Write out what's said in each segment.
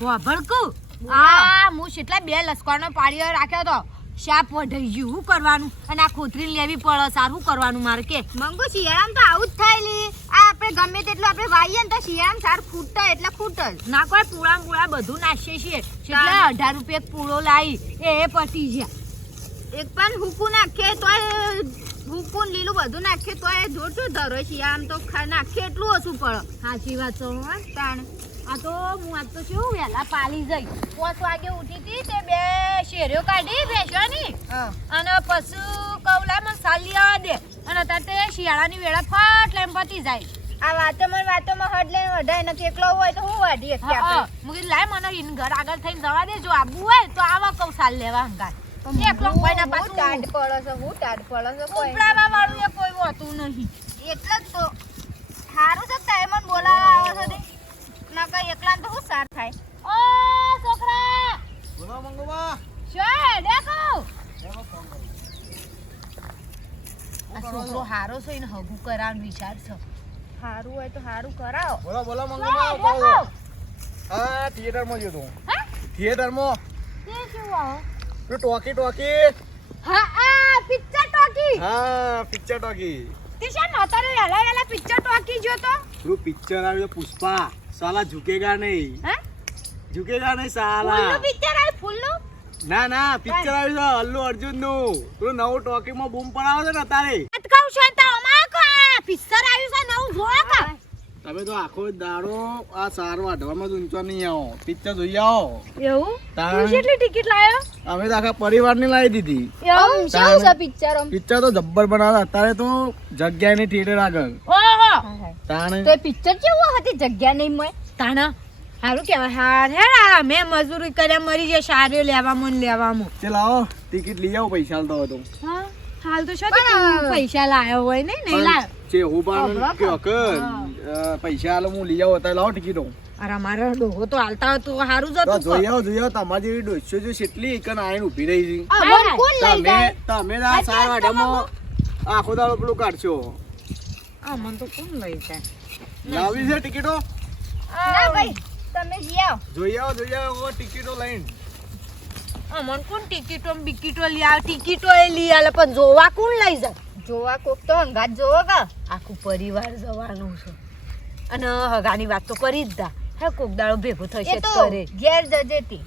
ભોભળકું આ હું કેટલા બે લસકોનો પાડીઓ રાખ્યો તો. શાપ વઢાઈ ગયું. શું કરવાનું? અને આ ખોતરી લેવી પડે સારું. કરવાનું મારે કે? મંગુ શિયાળામાં તો આવું જ થાય આ આપણે ગમે તેટલું આપણે વાઈએ ને તો શિયાળામાં સાર ફૂટતા એટલે ફૂટ જ. ના કોઈ પૂળા પૂળા બધું નાખીએ છીએ. એટલે અઢાર રૂપિયા પૂળો લાવી. એ એ પતી ગયા. એક પણ હુકું નાખે તોય હુકું લીલું બધું નાખે તોય જોજો ધરો. શિયાળામાં તો નાખીએ નાખે એટલું ઓછું પડે. સાચી વાત તો હા. તાણ. આ તો હું આજ તો શું વહેલા પાલી જઈ. પાંચ વાગે ઉઠી હતી તે બે શેરીઓ કાઢી ભેંસવાની અને પશુ કવલા મસાલી આવવા દે. અને અત્યારે તે શિયાળાની વેળા ફાટ લઈને પતી જાય. આ વાતો ને વાતોમાં હડ લઈને વઢાય નથી એકલો હોય તો હું વાઢી. આપણે. મું કીધું લાય મને ઇન ઘર આગળ થઈને જવા દે. જો આબુ હોય તો આવા કઉ સાલ લેવા હંગાર એકલો કોઈ ના હું ટાઢ પડો છો હું ટાઢ પડો છો કોઈ વાળું એ કોઈ હોતું નહીં. એટલે જ તો. સારું છે તારે મને બોલાવવા આવો છો તે? ના કઈ એકલા તો હું સાર થાય? ઓ છોકરા! બોલો મંગુબા શું દેખો! એમાં ફોન આ છોકરો હારો છે એને હગું કરાવવાનો વિચાર છે. હારું હોય તો હારું કરાવો. બોલો બોલો શું બોલો હા થિયેટરમાં થિયેટરમાં ગયો તો હા. થિયેટરમાં તે શું આવો? Talkie talkie. હા આ પિક્ચર ટોકી. હા પિક્ચર ટોકી. તે છે ને અત્યારે વહેલા વહેલા પિક્ચર ટોકી જો તો? પેલું પિક્ચર આવ્યું પુષ્પા. સાલા ઝુકેગા નહીં. હે? ઝુકેગા નહીં સાલા. પિક્ચર આવે ફૂલનું? ના ના પિક્ચર આવ્યું છે અલ્લુ અર્જુનનું પેલું નવું ટોકીમાં બૂમ પડાવો છે ને તારે કહું છું તો અમાર કો પિક્ચર આવ્યું છે નવું જોવા કા. તમે તો આખો દાડો આ સાર વાઢવામાં જ ઊંચો નહીં આવો. પિક્ચર જોઈ આવો. એવું? તાણ. તું કેટલી ટિકિટ લાવ્યો અમે તો આખા પરિવારની લાવી દીધી. એવું? શું છે પિક્ચર પિક્ચર તો જબ્બર બનાવે અત્યારે તો જગ્યા નહીં થિયેટર આગળ. ઓહો. તાણે? તો પિક્ચર કેવું હતી? જગ્યા નહીં મળે. તાણા? સારું કહેવાય. હાર હે આ મજૂરી કર્યા મરી જાય સારી લેવામાં ને લેવામાં. તે લાવો ટિકિટ લઈ આવો પૈસા તો હા હાલ તો શું પૈસા લાયો હોય ને નહીં લાયો. છે હું પણ કે અકર પૈસા આલો હું લઈ આવો અત્યારે લાવો ટિકિટો અરે મારો ડોહો તો હાલતા હોય સારું તો જતું જોઈ આવો જોઈ આવો તમારી જેવી જો કેટલી એકન આઈને ઊભી રહી છે. તમે તમે આ સાર આખો દાડો પેલું કાઢશો. આ મન તો કોણ લઈ જાય? લાવી છે ટિકિટો? ના ભાઈ તમે જઈ આવો. જોઈ આવો જોઈ આવો ટિકિટો લઈને. અમન કોણ ટિકિટો બિકિટો લઈ આવ ટિકિટો એ લઈ આલે પણ જોવા કોણ લઈ જાય? જોવા કોક તો હંગાત જોવો કા આખું પરિવાર જવાનું છે. અને હગાની વાત તો કરી જ દા. હે કોક દાડો ભેગો થશે કરે. ઘેર જજેતી.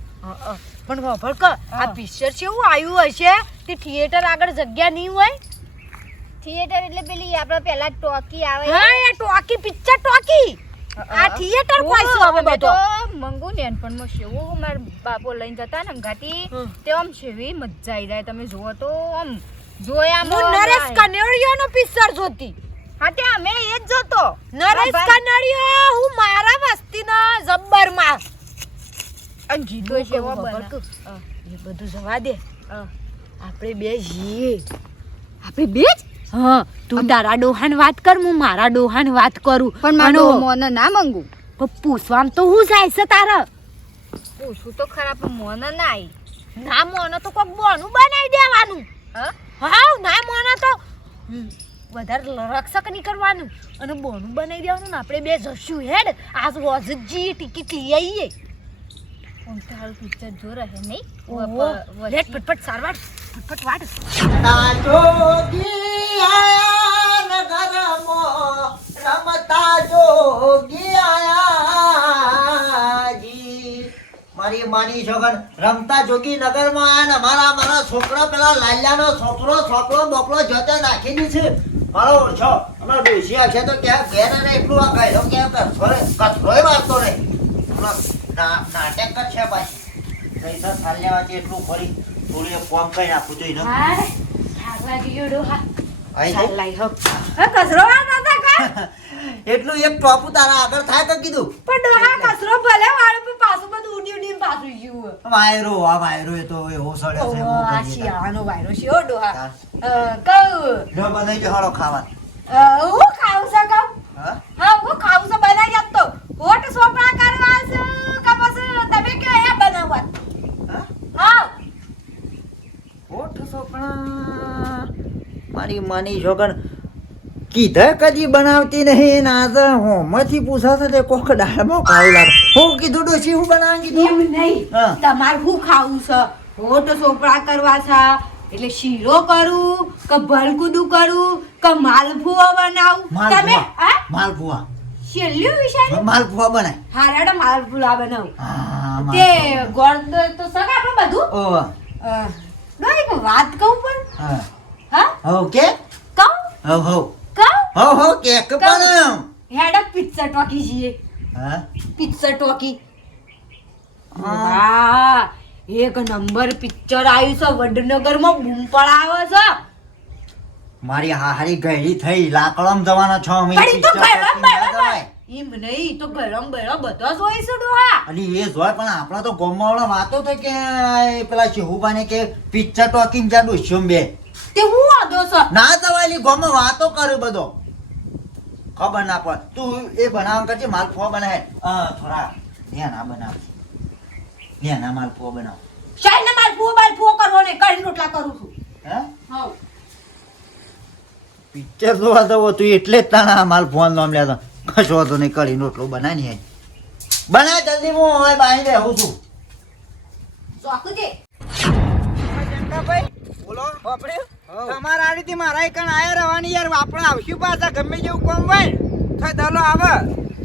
પણ ખબર કે આ પિક્ચર કેવું આવ્યું હશે તે થિયેટર આગળ જગ્યા નહીં હોય? થિયેટર એટલે પેલી આપણે પેલા ટોકી આવે. હા એ ટોકી પિક્ચર ટોકી. આ થિયેટર કોઈ છે હવે બધો. મંગુ નેનપણમાં શેવો માર બાપો લઈને જતા ને ઘાટી. તે આમ શેવી મજા આવી જાય. તમે જુઓ તો આમ જોયા હું નરેશ કનેડિયાનો પિક્ચર જોતી. હા તે અમે એ જ જોતો. નરેશ કનેડિયો હું મારા વસ્તીના જબ્બરમાં અને છે એવા એ બધું જવા દે. આપણે બે જઈએ આપણે બે જ હા તું તારા ડોહાન વાત કર હું મારા ડોહાન વાત કરું. પણ મારો મોને ના મંગુ. તો પૂછવામ તો હું જાય છે તારે? પૂછું તો ખરા પણ મોને ના આઈ ના મોને તો કોક બોનું બનાવી દેવાનું. હા? ના મોને તો. વધારે રક્ષક નહીં કરવાનું. અને બોનું બનાવી દેવાનું ને આપણે બે જશું હેડ. આજ વોઝ જી ટિકિટ લઈ આવીએ આમ તો હાલ પિક્ચર જો રહે નહીં? લેટ ફટફટ સારવાર ફટફટ વાટ જોગી આયા નગરમાં રમતા જોગી આયા મારી માની છોકર રમતા જોગી નગરમાં આયા મારા મારા છોકરા પેલા લાલ્યાનો છોકરો છોકરો બોકલો જોતે નાખી દી છે. મારો ઓળખો અમે ડોસી છે તો ક્યાં ઘેર એટલું આ કહ્યું કે કચરો કચરો વાંચતો નહીં. ના- નાટક કરશે પાછી. નહીં તો ચાલ્યાવાથી એટલું ફરી થોડી કોમ કરી નાખું તો એને એટલું એક ટોપુ તારા આગળ થાય તો કીધું. પણ ડોહા કચરો ભલે વાળો પણ પાછું બધું ઉડી ઉડીને પાછું ગયું વાયરો આ વાયરો એ તો એવો સડે છે ઓહો, આ. શિયાળાનો વાયરો છે ડોહા. કહું. લો બનાવી દે હાલો ખાવા હું ખાઉં છું કહું? હા? હા હું ખાઉં છું બનાવી આપતો હોટ સોપડા કરવા છે કે પછી તમે કે અહીંયા બનાવવા હા? હા ઓઠ સોપણા મારી માની છોકર કીધા કદી બનાવતી નહીં ને આજે હોમાંથી પૂછાશે તે કોક દાળમાં ખાવું લાગે. હું કીધું ડોશી હું બનાવી કીધું? નહીં. હા. તમારે શું ખાવું છે? હોટ સોપડા કરવા છે. એટલે શીરો કરું કે ભલકુદું કરું કે માલપુઓ બનાવું? તમે માલપુઆ હા? માલપુઆ. છેલ્લું વિષય માલપુઆ બનાય. હારાડો માલપુલા બનાવું. હા તે ગોળ તો- સગા બધું? ઓહ, એક વાત કહું પણ. હા? હા કે? કહું? કહું? ટોકી હા? ટોકી. વાહ એક નંબર પિક્ચર આવ્યું છે વડનગરમાં બૂમ પડાવે છે. મારી હારી ગયડી થઈ લાકડમ જવાના છ મહિને તો ગરમ. એમ નહીં તો ગરમ બરમ બધા જ હોય છે ડોહા. અને એ જોય પણ આપણા તો ગામમાં વાતો થઈ કે પેલા શેહુબાને કે પિક્ચર ટોકિંગ જા ડોસ્યુમ બે. તે હું વાંધો છે ના જવાયેલી ગામમાં વાતો કરે બધો. ખબર ના પડે. તું એ બનાવવા કરજે માલપુઆ બનાવે. હા થોડા ધ્યાન આ બનાવ. ધ્યાન આ માલપુઆ બનાવ. માર ફૂ બાર ફૂ કરવો ને કરીને રોટલા કરું છું. હે? હા પિક્ચર જોવા જવો તું એટલે જ તાણા માલ ફોન નામ લેતો. કશો વાંધો નહીં કરી રોટલો બનાવી નહીં બનાવ જલ્દી હું હવે બાઈ બેહું છું. ચોકુ બોલો. બોલો તમારા આ રીતે મારા એકણ આયા રહેવાની યાર આપણે આવશું પાછા ગમે જેવું કોમ હોય તો દલો આવે.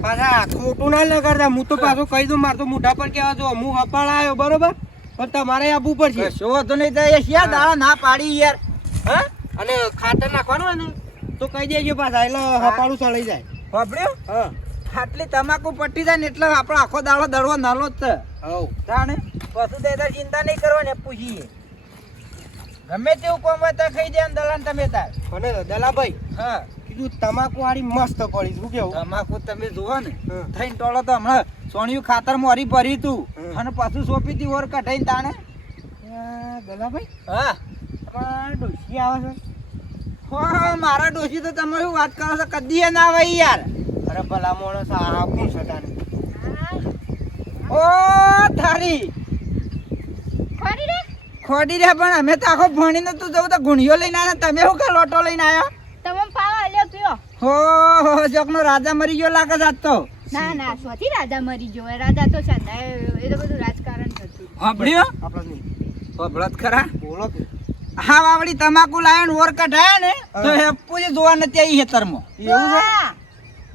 પાછા ખોટું ના લગાડતા હું તો પાછું કહી દઉં મારે તો મોઢા પર કેવા જો હું હપાળ આવ્યો બરોબર? પણ તમારે આપવું પડશે. શું હતો નહીં તો એ શિયા દાડા ના પાડી યાર. હા? અને ખાતર નાખવાનું હોય ને તો કહી દેજો પાછા એટલે હપાળું ચડી જાય. વાપર્યું? હા. આટલી તમાકુ પટી જાય ને એટલે આપણો આખો દાડો દડવો નાલો જ છે. હવ તાણે? પશુ દેતા ચિંતા નહીં કરવાની પૂછીએ. ગમે તેવું કોમ હોય તો ખાઈ દે દલાન તમે તાર. કોને દલાભાઈ હા. કીધું તમાકુ વાળી મસ્ત પડી શું કેવું? તમાકુ તમે જુઓ ને. થઈને ટોળો તો હમણાં સોણિયું ખાતર મોરી ભરી તું. અને પાછું સોંપી તી ઓર કઢાઈને તાણે. દલાભાઈ? હા. તમારા ડોશી આવે છે? હા મારા ડોશી તો તમે શું વાત કરો છો? કદી એ ના આવે યાર. અરે ભલા માણસ આપું છે ઓ થારી ખરી રે? ખોડી રહ્યા પણ અમે તો આખો ભણીને તું જવું તો ગુણિયો લઈને આવ્યા. તમે શું કા લોટો લઈને આવ્યા? તમે પાવા આલ્યો પીઓ હો હો જોકનો રાજા મરી ગયો લાગે જાત આજ તો. ના ના સોથી રાજા મરી ગયો. રાજા તો છે એ તો બધું રાજકારણ હતું. નહીં સાંભળત ખરા? બોલો કે હા વાવડી તમાકુ લાયો ને ઓર કઢાયા ને તો હે. પૂરી જોવા નથી આવી હેતરમાં એવું છે.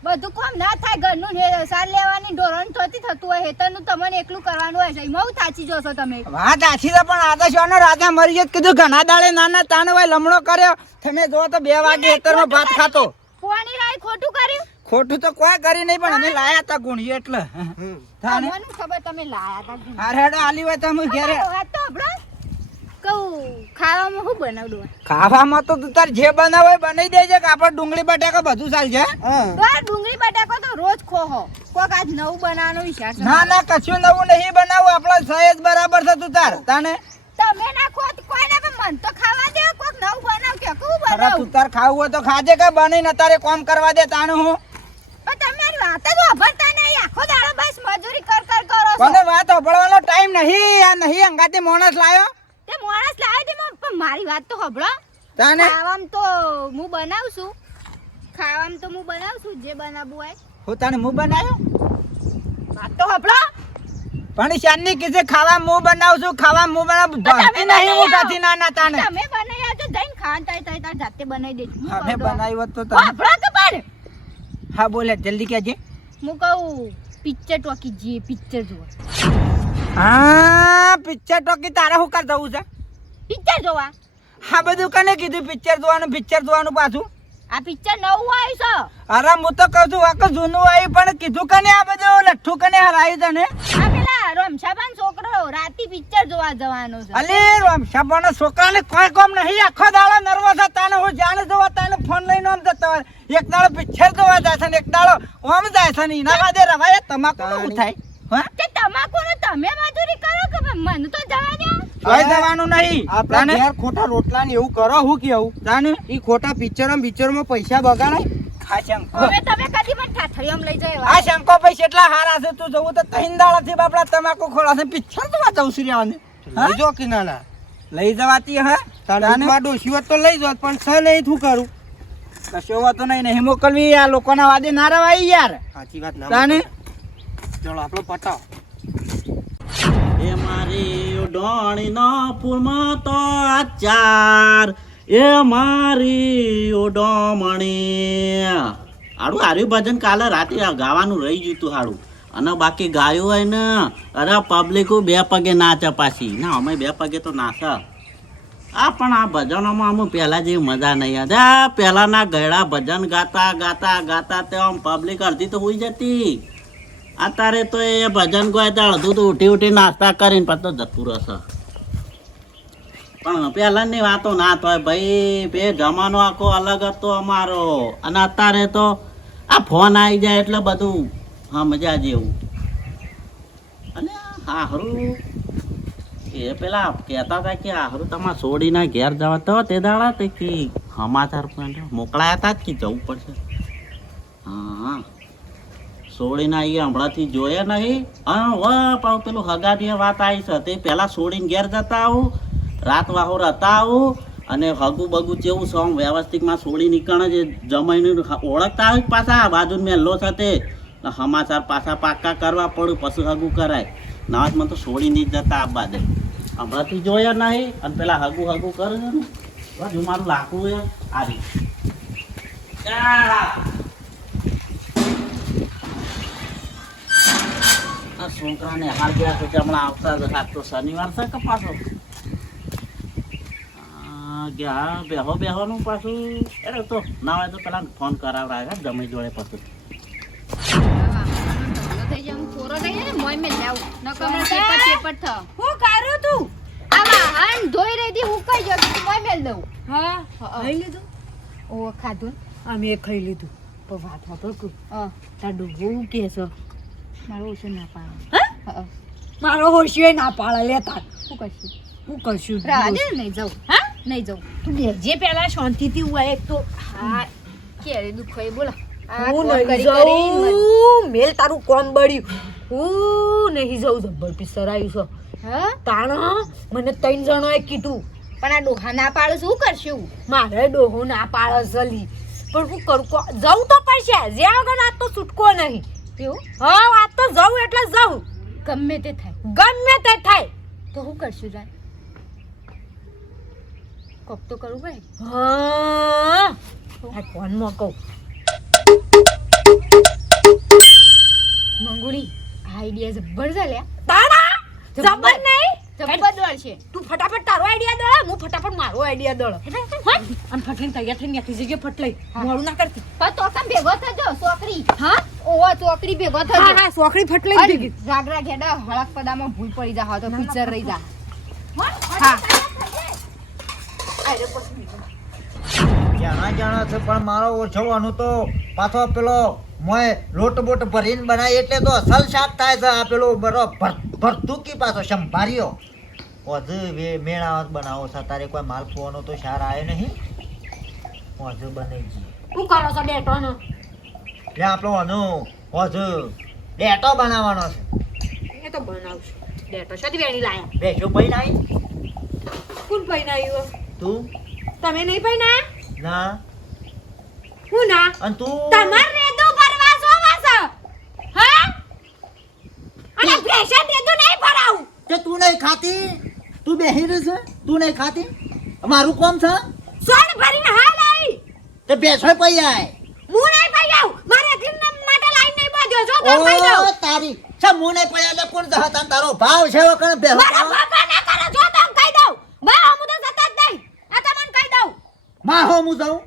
બધું કોમ ના થાય ઘરનું સાર લેવાની ઢોરણ થતી થતું હોય હેતરનું તમને એકલું કરવાનું હોય છે. એમાં તાચી જોશો તમે. વાત આછી તો પણ આદર્શવાનો રાજા મરી ગયો તો કીધું ઘણા દાડે નાના તાન હોય લમણો કર્યો. તમે જો તો બે વાગે હેતરમાં ભાત ખાતો. કોની રાય ખોટું કર્યું? ખોટું તો કોઈ કરી નહીં પણ અમે લાયા હતા ગુણી એટલે. તમને ખબર તમે લાયા તા અરે હેડો આલી હોય તમે ઘેરે વાત તો હબળો કહું ખાવામાં શું બનાવડું? ખાવામાં તો તું તાર જે બનાવે એ બનાવી દેજે કે આપણે ડુંગળી બટાકા બધું ચાલશે હા? આ ડુંગળી બટાકો તો રોજ ખોહો. કોક આજ નવું બનાવવાનો વિચાર છે ના ના કશું નવું નહીં બનાવું. આપણો સહેજ બરાબર છે તું તાર. તાને? તમે નાખો તો કોઈ પણ મન તો ખાવા દે કોક નવું બનાવ કે કું બનાવ? તું તાર ખાવું હોય તો ખાજે કે બનીને તારે કોમ કરવા દે તાને હું? પણ તમે મારી વાત જ વાપરતા નહીં. આખો દાડો બસ મજૂરી કર કર કરો છો. કોને વાત સાંભળવાનો ટાઈમ નહીં. આ નહીં અંગાથી માણસ લાયો. તે મોણસ લાવે તે પણ મારી વાત તો હબળો તાને? ખાવામ તો હું બનાવશું. ખાવામ તો હું બનાવશું જે બનાવવું હોય. હું તને હું બનાવ્યો વાત તો હબળો પણ શાનની કીધે ખાવા મું બનાવું છું ખાવા મું બનાવું? તો નહીં હું. કાથી ના ના તાને. તમે બનાવી આવજો જઈને ખાન તાય તાય તાર જાતે બનાવી દેજો. હું તો. બનાવ્યું તો તમે. હબળો તો પણ હા બોલે જલ્દી કહેજે. હું કહું પિક્ચર ટોકી જે પિક્ચર જોવા. હા પિક્ચર ટોકી તારે શું કર જવું છે? પિક્ચર જોવા? હા બધું કને કીધું? પિક્ચર જોવાનું પિક્ચર જોવાનું પાછું? આ પિક્ચર નવું આવ્યું છે. અરે હું તો કહું છું વાક જૂનું આવ્યું પણ કીધું કને આ બધું? લઠ્ઠું કને હરાયું તને આ પેલા રમશાબાન છોકરો રાતી પિક્ચર જોવા જવાનો છે. અલે રમશાબાના છોકરાને કોઈ કોમ નહીં આખો દાડો નર્વસ હતા ને હું જાણે જોવા તાને ફોન લઈને આમ જતો એક દાડો પિક્ચર જોવા જાય છે ને એક દાડો આમ જાય છે ને એના બાદ રવાય તમાકુ શું થાય? તે તમાકુ ને તમે મજૂરી કરો કે મને તો જવા દો. કોઈ જવાનું નહીં. આપણે યાર ખોટા રોટલા ને એવું કરો હું કેવું? જાને ઈ ખોટા પિક્ચરો પિક્ચરમાં પૈસા બગાડાય આ શંકો. હવે તમે કદી મને ઠાઠડીયામાં લઈ જાય આ શંકો પૈસા એટલા હારા છે તું જવું તો તૈન દાડા થી બાપડા તમાકુ ખોળા છે. પિક્ચર જોવા જવું છું રહેવાને લઈ જો કે ના ના લઈ જવાતી હે? તારે તાને? શિવત તો લઈ જોત પણ છે નહીં શું કરું? કશો વાતો નહીં નહીં મોકલવી આ લોકોના વાદે ના રવાય યાર. સાચી વાત ના તાને ચલો આપણો પટાવ એ મારી ઉડોણીનો ફૂલમાં તો આચાર. એ મારી ઉડોમણી. હાડું હાર્યું ભજન કાલે રાતે ગાવાનું રહી ગયું તું હાડું. અને બાકી ગાયું હોય ને, અરે પબ્લિકો બે પગે નાચે પાછી ના, અમે બે પગે તો નાચે આ પણ આ ભજનોમાં અમુક પહેલાં જેવી મજા નહીં હતી પહેલાંના ગયડા ભજન ગાતા ગાતા ગાતા તે આમ પબ્લિક અડધી તો હોઈ જતી. અત્યારે તો એ ભજન ગોય તો અડધું તો ઉઠી ઉઠી નાસ્તા કરીને પછી જતું રહેશે. પણ પહેલાંની વાતો ના તો ભાઈ, બે જમાનો આખો અલગ હતો અમારો. અને અત્યારે તો આ ફોન આવી જાય એટલે બધું હા મજા જેવું. અને આહરું એ પેલા કહેતા હતા કે આહરું તમારે છોડીને ઘેર જવા તો તે દાડા તે કે સમાચાર મોકલાયા હતા જ કે જવું પડશે? હા. સોડીને આવી હમણાંથી જોયા નહીં. હા વાહ, પાઉ પેલું હગાની વાત આવી છે. તે પહેલાં સોળીને ઘેર જતા આવું, રાત વાહોર હતા આવું, અને હગું બગું જેવું આમ વ્યવસ્થિતમાં સોળી નીકળે છે, જમાઈને ઓળખતા હોય પાછા બાજુ મેલ્લો તે. સમાચાર પાછા પાક્કા કરવા પડે પછી હગું કરાય. નવાજમાં તો સોળી નહીં જતા આ બાદે હમણાંથી જોયા નહીં, અને પેલા હગું હગું કરે છે ને. બાજુ મારું લાકડું એ આવી. આ છોકરાને હાર ગયા છે કે હમણાં આવતા જ તો શનિવાર છે કે પાછો? ગયા બેહો બેહોનું પાછું. એટલે તો ના હોય તો પેલા ફોન કરાવડાવે જમી જોડે પછી. હું કોરો તું? આ વાહન ધોઈ રહી હતી, હું કઈ કીધું મોય મેલ દઉં. હા. ખાઈ લીધું? ઓ, ખાધું અમે ખાઈ લીધું. પણ વાત હા. તાર ડૂબવું કે છે. મારું ઓછો ના પાડે. મારો હોશિયો ના પાડે લેતા. શું કરશું? હું કરશું? રાજે નહીં જાઉં. હા? નહીં જાઉં. તું બેજે પેલા શાંતિથી હું એક તો હા, ક્યારે દુઃખ હોય, બોલો. હું નહીં કરી જાઉં. મેલ તારું કોમ બળ્યું? હું નહીં જાઉં. જબ્બર પિસર આવ્યું છે? તાણા મને ત્રણ જણોએ કીધું. પણ આ ડોહા ના પાડે શું કરશું? મારે ડોહો ના પાડે જલી પણ હું કરું જવું તો પડશે. જ્યાં આગળ આ તો છૂટકો નહીં. એવું હા. આજ તો જવું એટલે જવું. ગમે તે થાય. ગમે તે થાય. તો હું કરશું જાય કોક તો કરવું ભાઈ. હા. આ ફોનમાં કહું. મંગુડી આઈડિયા જબ્બર લ્યા. તારા જબ્બર. નહીં. જબ્બર દોડ છે. તું ફટાફટ તારો આઈડિયા દળ હું ફટાફટ મારો આઈડિયા દળ અને ફટલીને તૈયાર થઈને ત્યાંથી જગ્યાએ ફટલાઈ મોડું ના કરતી. તો કામ ભેગો થજો છોકરી. હા? ઓવો ચોકડી ભેગો થજો હા હા ચોકડી ફટલાઈ ભેગી. જાગરા ઘેડા હળક પદામાં ભૂલ પડી જા તો પિક્ચર રહી જા. હા જાણા જાણા છે પણ મારો ઓછવાનું તો પાછો પેલો મોય લોટ બોટ ભરીને બનાય એટલે તો અસલ શાક થાય છે આ પેલો બરો ભર- ભરતુકી પાછો સંભાર્યો. ઓજ વે મેળાવત બનાવો છે તારે કોઈ માલ ફોવાનો તો સાર આવ્યો નહીં? ઓજ બની હું કરો છો બેટો નો? એટલે આપણો વાનો વધુ ડેટો બનાવવાનો છે. એ તો બનાવશું. બેટો શોધી વેણી લાયા? બેસો પૈ નાઈ? કોણ પહેરાયું તું? તમે નહીં પહેરા ના? હું ના? અને તું? તમાર રેદો ભરવા છો વાસો હા? અને પ્રેશર રેદો નહીં ભરાવ. કે તું નહીં ખાતી? તું બેહી રહી છે? તું નહીં ખાતી? મારું કોમ છે? સોડ ભરીને હાલ આવી તે બેસો પૈ આય હું નહીં પહેરાવ મારે એકલી માટે લાઈન નહીં બાંધ્યો છો તો કહી દઉં ઓ તારી સા મુને પડ્યા કોણ જહતા તારો ભાવ છે વખત બેહો મારા બાપા ના કરો છો તો કહી દઉં. બા હું તો સતત નહીં. આ તમને કહી દઉં. મુ જાઉં?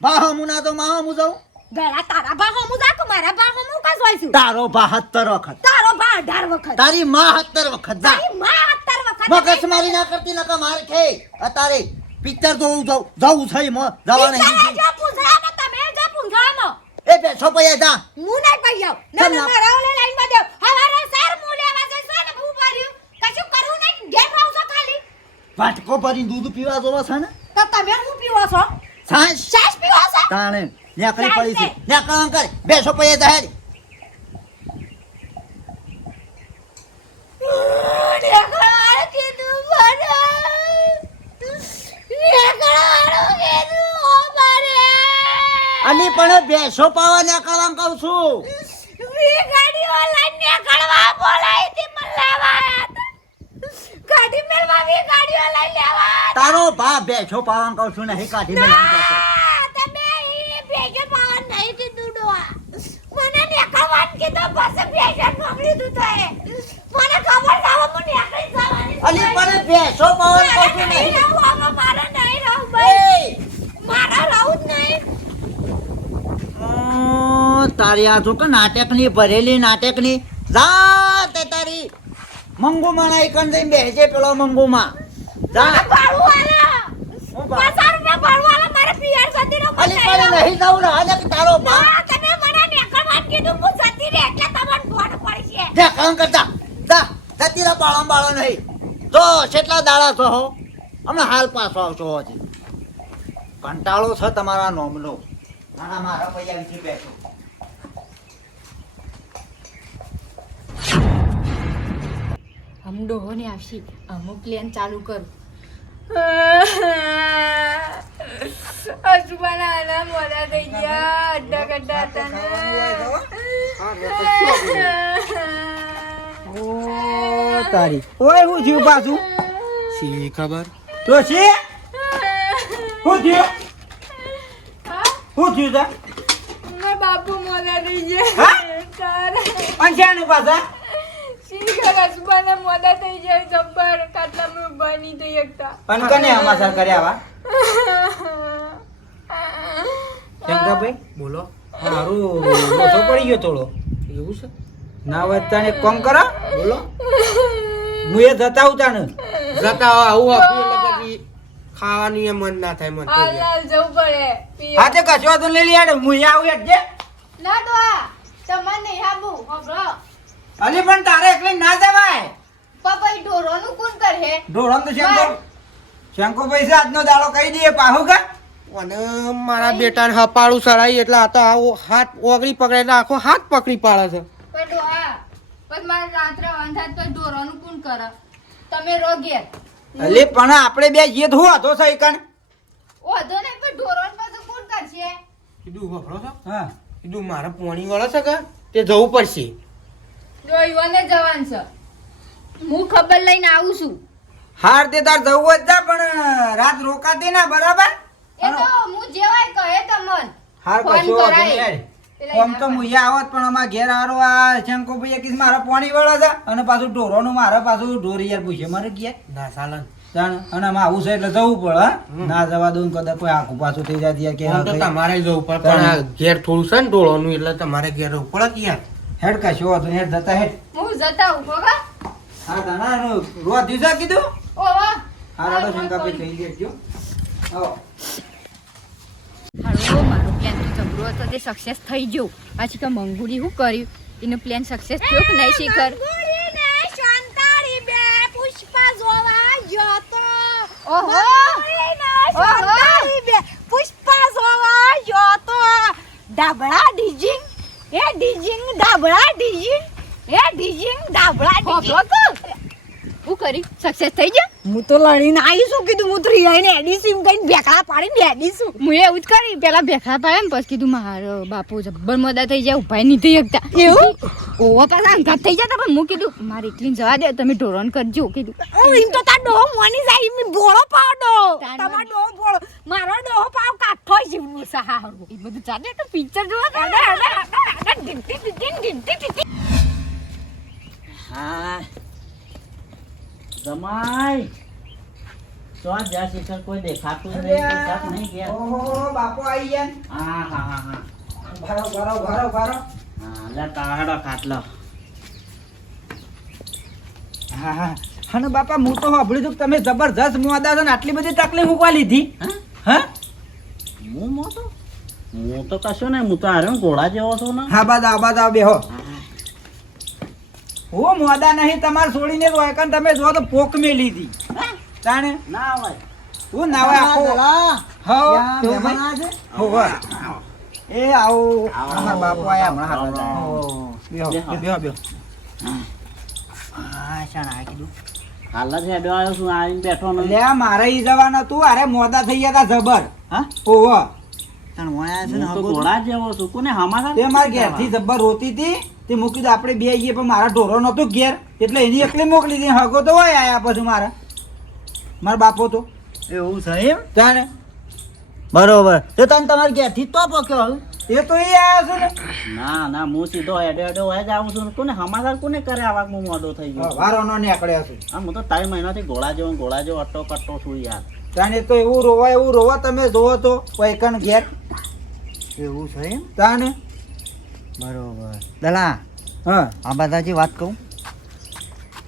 માહો મુ ના તો મુ જાઉં? ગળા તારા બા હું જાકું મારા બા હું કસ હોઈશું તારો બહાત્તર વખત. તારો બા 18 વખત. તારી માં હત્તર વખત તારી માં 18 વખત મગજ મારી ના કરતી નકા માર ખે અત્યારે પિક્ચર જોવું જાઉં જવું છે મો જવા નહીં જો પૂછામાં તમે જો પૂછામાં એ બેસો પૈયા જા. હું નહીં પઈ જાઉં ના ના? મારા ઓલે લાઈનમાં દેવ. હવારે સર મુ લેવા છે ને હું ભર્યું. કશું કરું નહીં. ઘેર રહું છો ખાલી. વાટકો ભરી દૂધ પીવા જોવો છે ને? તો તમે હું પીવો છો? સાસ સાસ પીવો છો? તાણે. નેકળી પડી છે. નેકળવા કર. બેસો પૈયા જા હેરી. ઢેકળાવાળું કીધું મને ઢેકળાવાળું કીધું મારે અલી સોપાવા નીકળવા કહું છું વી ગાડીઓ લઈને નીકળવા બોલાઈ હતી મને લેવા આયા હતા. ગાડી મેલવા વી ગાડી લઈ લેવા તારો ભા બે સોપાવા કહું છું નહીં કાઢી મેળવાનું કહું છું તમે ઈ ભેગે પાવન નહીં કીધું ડોહા. મને નીકળવાનું કીધું પછી ભેગે પકડી દીધું એ. મને ખબર ના હોય નીકળી જવાની અલી પણ બેસો પાવા કહું છું નહીં નહીં રહું, આમાં મારે નહીં રહું, ભાઈ. એ! મારે રહું જ નહીં. અ, તારી આ શું કે નાટકની ભરેલી નાટકની. જા તે તારી. મંગુમાં ના એકન જઈને બેસે પેલો મંગુમાં. જા. મારે હાલ પાછો આવશો હજી. કંટાળો છે તમારા નોમનો. નાના મારા પૈસા વિશે બેઠો. હમ ડોહો ને આવશે અમુક પ્લેન ચાલુ કર. અજુબાના આના મોડા થઈ ગયા. અડ્ડા કડ્ડા તને ઓ તારી. ઓય હું પાછું? શી ખબર? તો છે હું થયું? હું થયું તા? મારા બાપુ મોડા થઈ હા? ગયા પંચાણું પાછા? મોડા થઈ જાય જબ્બર થઈ શકતા પણ કને અમાસર કર્યા વા શંકાભાઈ? બોલો. મારું પડી ગયો થોડો. એવું છે? ના હોય તને કોમ કરો. બોલો. હું એ જતા તાને જતા આવું આપ્યું એટલે પછી ખાવાની એ મન ના થાય મન તો. જવું પડે. હા તે કશો તો લઈ લે હું આવું એટલે. ના ડોહા તમને નહીં હબળો અલી પણ તારે એકલી ના જવાય. પપ્પા ઢોરો નું કોણ કરે ઢોરણ તો શંકો શંકો પૈસા આજનો દાડો કહી દઈએ પાહુ કા? અને મારા બેટાને હપાળું સળાઈ એટલે આ તો આવો હાથ ઓગળી પકડે એટલે આખો હાથ પકડી પાડે છે. પણ ડોહા પછી મારે રાત્રે વાંધા તો ઢોરોનું કોણ કરે? તમે રો અલી પણ આપણે બે જે ધો હતો સહી કણ ઓધો નહીં પણ ઢોરોનું પાછું કોણ કરશે? કીધું વફરો છો? હા. કીધું મારે પોણી વાળો છે કે તે જવું પડશે. જો જવાન છે. હું ખબર લઈને આવું છું. હાર તે તાર જવું જ જા પણ રાત રોકાતી ના બરાબર? એ તો હું જેવાય કહે તમન હાર ફોન કશો આમ તો મુએ આવત પણ અમાર ઘેર હારો આ શંકો ભાઈ કીધું મારા પાણી વાળા છે. અને પાછું ઢોરોનું મારે પાછું ઢોરી યાર પૂછે મારે ગયા ના સાલન. જાણ અને આમાં આવું છે એટલે જવું પડે હા? ના જવા દઉં કદાચ કોઈ આખું પાછું થઈ જાય કે તમારે જવું પડે પણ ઘેર થોડું છે ને ડોળોનું એટલે તમારે ઘેર જવું પડે કે યાર હેડ કા શો નહીં, હેડ જતા હેડ. હું જતા હું કોગા હા દાણા રોજ દિવસે કીધું? વાહ હા. રાડો શંકા પે થઈ ગયો આવો. હાલો મારો પ્લાન તો જબરો હતો તે સક્સેસ થઈ ગયો. પાછી કે મંગુડી શું કર્યું? એનું પ્લાન સક્સેસ થયો કે નહીં શીખર? મંગુડીને શાંતાડી બે પુષ્પા જોવા ગયો તો. ઓહો. મંગુડીને પુષ્પા જોવા ગયો તો. ડાબડા ડીજિંગ એ ડીજિંગ ડાબડા ડીજિંગ એ ડીજિંગ ડાબડા ડીજિંગ શું કર્યું સક્સેસ થઈ જા હું તો લડીને આવીશું કીધું હું તો રિયાઈને એડીસી કઈ ભેખા પાડીને એડીસું હું એવું જ કરી પેલા ભેખા પાડે ને પછી કીધું મારો બાપુ જબ્બર મોડા થઈ જાય ઉભાઈ નહીં થઈ શકતા. એવું? ઓવા પાછા અંગાત થઈ જતા પણ હું કીધું મારે એકલી જવા દે તમે ઢોરણ કરજો કીધું. એમ તો તાર ડોહો મોની જાય એમ ભોળો પાવ ડો તમારો ડોહો ભોળો. મારો ડોહો પાવ કાઠો જીવનું સહારું. એ બધું ચાલે તો પિક્ચર જોવા ઢીંટી. હા. જમાઈ. તો જ્યાં શિખર કોઈ દેખાતું નહીં નહીં ગયા. ઓહો બાપુ આવી ગયા હા હા હા હા. ભરો ભરો ભરો ભરો હા લે તાળો ખાટલો. હા હા. અને બાપા હું તો સાંભળ્યું કે તમે જબરજસ્ત મોદા છો ને આટલી બધી તકલીફ મૂકવા લીધી. હા? હા? હું મોટો હું તો કશું નહીં હું તો હારે ઘોડા જેવો છું ને. હા બાદ આ બાદ આ બેહો. હા. મોદા નહીં તમારે છોડીને હોય કારણ તમે જો તો પોક મેં લીધી તાણે? ના હોય. તું ના હોય આખો હો. એ આવો અમાર બાપુ આયા હમણાં. હાલ બેહો બેહો. હા શાણા આ કીધું. હાલ જ હેડ્યો આવ્યો છું આવીને બેઠો ને લે મારે ઈ જવાનું તું અરે મોદા થઈ ગયા તા જબર. હા? ઓહો તણ વાયા છે ને ઘોડા જેવો છું. કોને હમાસા તે મારા ઘેરથી જબ્બર રોતી હતી તે મૂકી દે આપણે બે આવીએ પણ મારા ઢોરો નહોતો ઘેર. એટલે એની એકલી મોકલી દીધી. હગો તો હોય આયા પછી મારા. મારા બાપો તો. એવું છે એમ? જાણે બરોબર. તો તને તમારે ઘેરથી તો પક્યો હવે? એ તો એ આવ્યા છું ને. ના ના હું સીધો હેડ્યો હેડ્યો હોય જ આવું છું. કોને હમાસા કોને કરે આવા હું મોડો થઈ ગયો? વારો નો નીકળ્યા છું. આ હું તો ત્રણ મહિનાથી ઘોડા જેવો ઘોડા જેવો અટો કટ્ટો છું યાર. તાને તો એવું રોવા એવું રોવા તમે જોવો તો પૈકન ઘેર. એવું છે એમ? તાને બરોબર. દલા હા. આ બધાજી વાત કહું.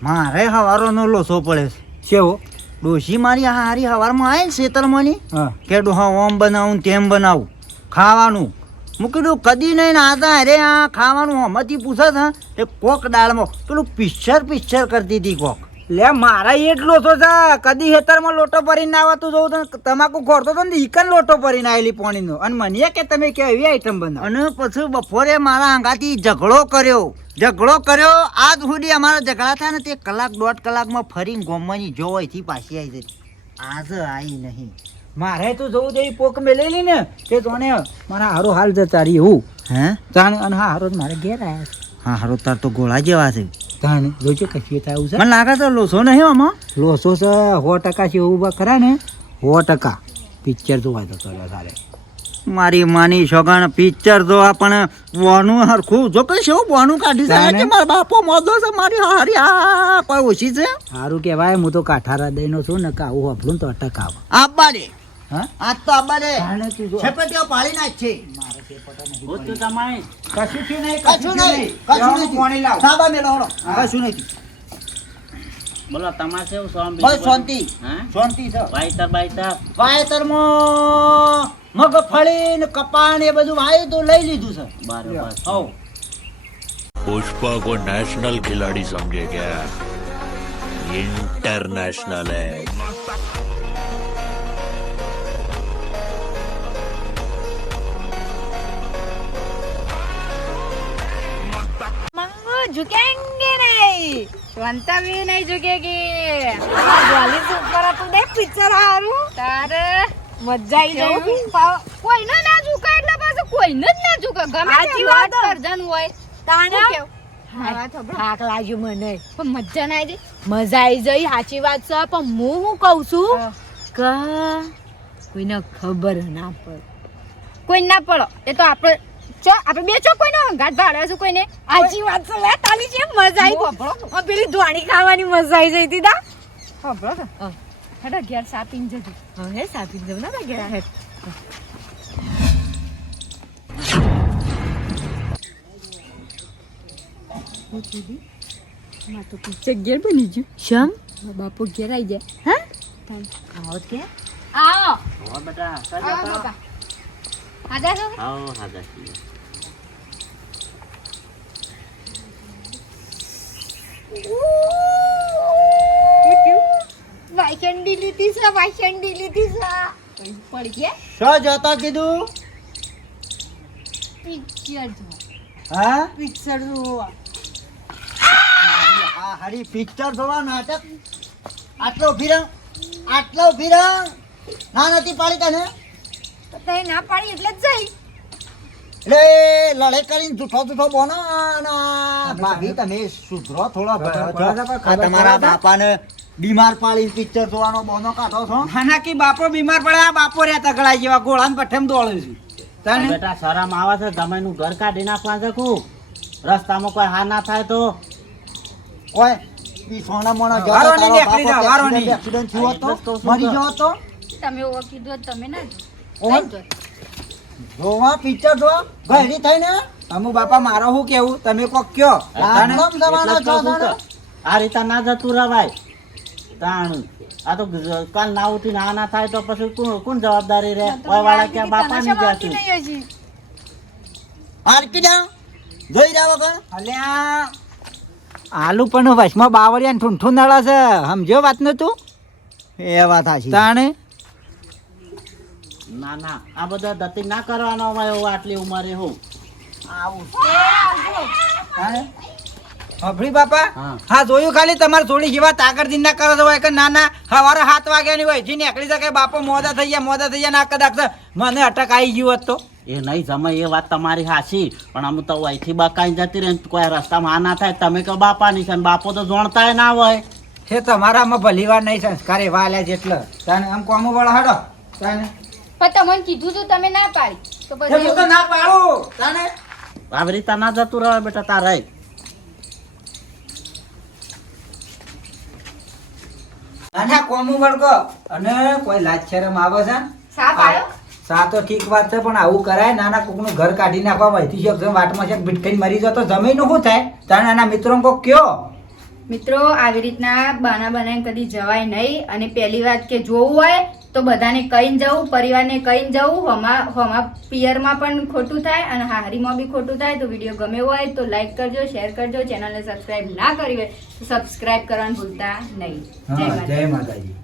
મારે હવારોનો લોસો પડે છે. કેવો? ડોશી મારી આ હારી હવારમાં આવે ને શેતરમાંની હા. કે ડોહા ઓમ બનાવું તેમ બનાવું. ખાવાનું. હું કીધું કદી નહીં નાતા અરે આ ખાવાનું હમતી પૂછે હા એ કોક દાળમાં. પેલું પિક્ચર પિક્ચર કરતી હતી કોક. લે મારા એટલો તો છે કદી હેતરમાં લોટો ભરીને આવતું જોઉં તો તમાકુ ખોરતો તો ને ઈકન લોટો ભરીને આવેલી પાણીનો. અને મને કે તમે કે એવી આઈટમ બનાવો? અને પછી બપોરે મારા આંગાથી ઝઘડો કર્યો. ઝઘડો કર્યો. આજ સુધી અમારા ઝઘડા થયા ને તે કલાક દોઢ કલાકમાં ફરીને ગોમવાની જો અહીંથી પાછી આવી જતી. આજ આવી નહીં. મારે તો જવું જોઈએ પોક મેલેલી ને કે જોને મારા હારો હાલ જતા રહી એવું હે? જાણે અને હા હારો મારે ઘેર આવ્યા હા હારો તાર તો ગોળા જેવા છે. જાણે જોજો કશું થાય છે. મને લાગે છે લોસો નહીં આમાં. લોસો છે સો ટકા છે એવું ઊભા ખરા ને સો ટકા. પિક્ચર જોવા જતો રહ્યો તારે. મારી માની છોગણ પિક્ચર જો પણ બોનું હરખું. જો કઈ શું બોનું કાઢી છે? કે મારા બાપો મોદો છે? મારી હારી આ પર ઓછી છે? સારું કહેવાય હું તો કાઠારા દઈનો છું ને કાવું આવું તો અટકાવ આવ આબા દે હા આજ તો આબા દે જાણે તું જો છેપટીઓ પાડી નાખ છે હું તો તમારી કશું થયું નહીં કશું નહીં કશું પાણી નહીં લાવ સાબા મેલો હળો હા. કશું નહીં બોલો તમારે કેવું સોમ બસ શાંતિ હા શાંતિ છે વાયતર બાયતર વાવેતરમાં મગફળી ને કપા ને એ બધું વાયું તો લઈ લીધું છે બરોબર હવ पुष्पा को नेशनल खिलाड़ी समझे क्या इंटरनेशनल है झुकेंगे नहीं श्वंता भी नहीं झुकेगी વાલી સુપર હતું દે પિક્ચર હારું તારે મજા આવી જાય કોઈને ના ઝુકા એટલે પાછું કોઈને જ ના ઝુકા ગમે તે વાત કરજન હોય તાણે થાક લાગ્યો મને પણ મજા ના આવી મજા આવી જઈ સાચી વાત છે પણ હું શું કહું છું કે કોઈને ખબર ના પડે કોઈ ના પડો એ તો આપણે ચો આપણે બે ચો કોઈનો ગાઢ ભાડે કોઈ કોઈને? આજી વાત તો લે તાલી છે મજા આવી આ પેલી ધોણી ખાવાની મજા આવી જઈ હતી દા. ખબર હેડા ઘેર સાપીન જજો. હા હે સાપીન જવું. ના ઘેર હે. માં તો પિક્ચર ઘેર બની ગયું શમ? બાપુ ઘેર આવી જાય. હા? આવો કે આવો. હો બેટા. આજા છો? આવો હાજા છીએ. વાયચંડી લીધી છે વાયચંડી લીધી છે. પડી ગયા? શું જોતો કીધું? પિક્ચર જો. હા? પિક્ચર જોવા. હા હરી પિક્ચર જોવા નાટક આટલો ફિરંગ આટલો ફિરંગ ના નથી પાડી તને? તો તઈ ના પાડી એટલે જ જઈ. એટલે લડાઈ કરીને જૂઠો જૂઠો બોનો ભાભી તમે સુધરો થોડો તમારા બાપાને બીમાર પાડી પિક્ચર જોવાનો બોનો કાઢો છો? નાના કે બાપો બીમાર પડે આ બાપો રે તગડા જેવા ગોળાને પઠેમ દોડે છે. તાને બેટા શરમ આવે છે જમાઈનું ઘર કાઢી નાખવા શકું રસ્તામાં કોઈ હા ના થાય તો? કોઈ ઈ સોના મોના વારો નહીં નીકળી વારો નહીં. થયો મરી તમે ઓવા કીધું તમે ના ઓન જોવા પિક્ચર જોવા. ઘરડી થઈને? અમુ બાપા મારો શું કેવું? તમે કોક કયો? જ આ રીતે ના જતું રવાય. તાણ. આ તો કાલ ના ઉઠીને ના ના થાય તો પછી કોણ કોણ જવાબદારી રહે? ઓય વાળા કે બાપા ની જતું આરકીડા જોઈ રહ્યા વગર. અલ્યા. આલુ પણ વચમાં બાવળિયા ઠૂંઠું નળા છે. સમજ્યો વાત ને તું? એ વાત હાશી તાણે? ના ના. આ બધા દતી ના કરવાનો હોય આટલી ઉંમરે હું? તાણે અભરી બાપા હા. જોયું ખાલી તમારે થોડી જેવા તાકરજી ના કરો તો હોય કે ના ના સવારે સાત વાગ્યાની હોય જી નીકળી શકે બાપો મોદા થઈ ગયા મોદા થઈ ગયા ના કદાચ મને અટક આવી ગયું હોત તો. એ નહીં જમાય એ વાત તમારી હાસી પણ આમ તો અહીંથી બકાઈ જતી રહે ને કોઈ રસ્તામાં આ ના થાય તમે કહો બાપાની છે ને બાપો તો જોણતા ના હોય. છે તમારામાં ભલી વાર નહીં સંસ્કાર એવા આલ્યા જેટલો. તને તાને આમ કોમો વળા હાડો? તાને પણ તમને કીધું તું તમે ના પાડી. તો પછી હું તો ના પાડું. તાને? આવી રીતે ના જતું રહે બેટા તારે અને કોમો વળગો અને કોઈ લાજ શરમ આવે છે? સાપ આવ્યો? સા તો ઠીક વાત છે પણ આવું કરાય નાના કોકનું ઘર કાઢી નાખવા વહીથી છે વાટમાં છે ભીટકાઈ મરી જતો તો જમીન શું થાય? તાણે આના મિત્રો કોક કયો? મિત્રો આવી રીતના બાના બનાવીને કદી જવાય નહીં. અને પહેલી વાત કે જોવું હોય તો બધાને કહીને જવું પરિવારને કહીને જવું હમા હમા પિયરમાં પણ ખોટું થાય અને હારીમાં બી ખોટું થાય તો વીડિયો ગમે હોય તો લાઈક કરજો શેર કરજો ચેનલને સબસ્ક્રાઇબ ના કરી હોય તો સબસ્ક્રાઈબ કરવાનું ભૂલતા નહીં. જય માતાજી.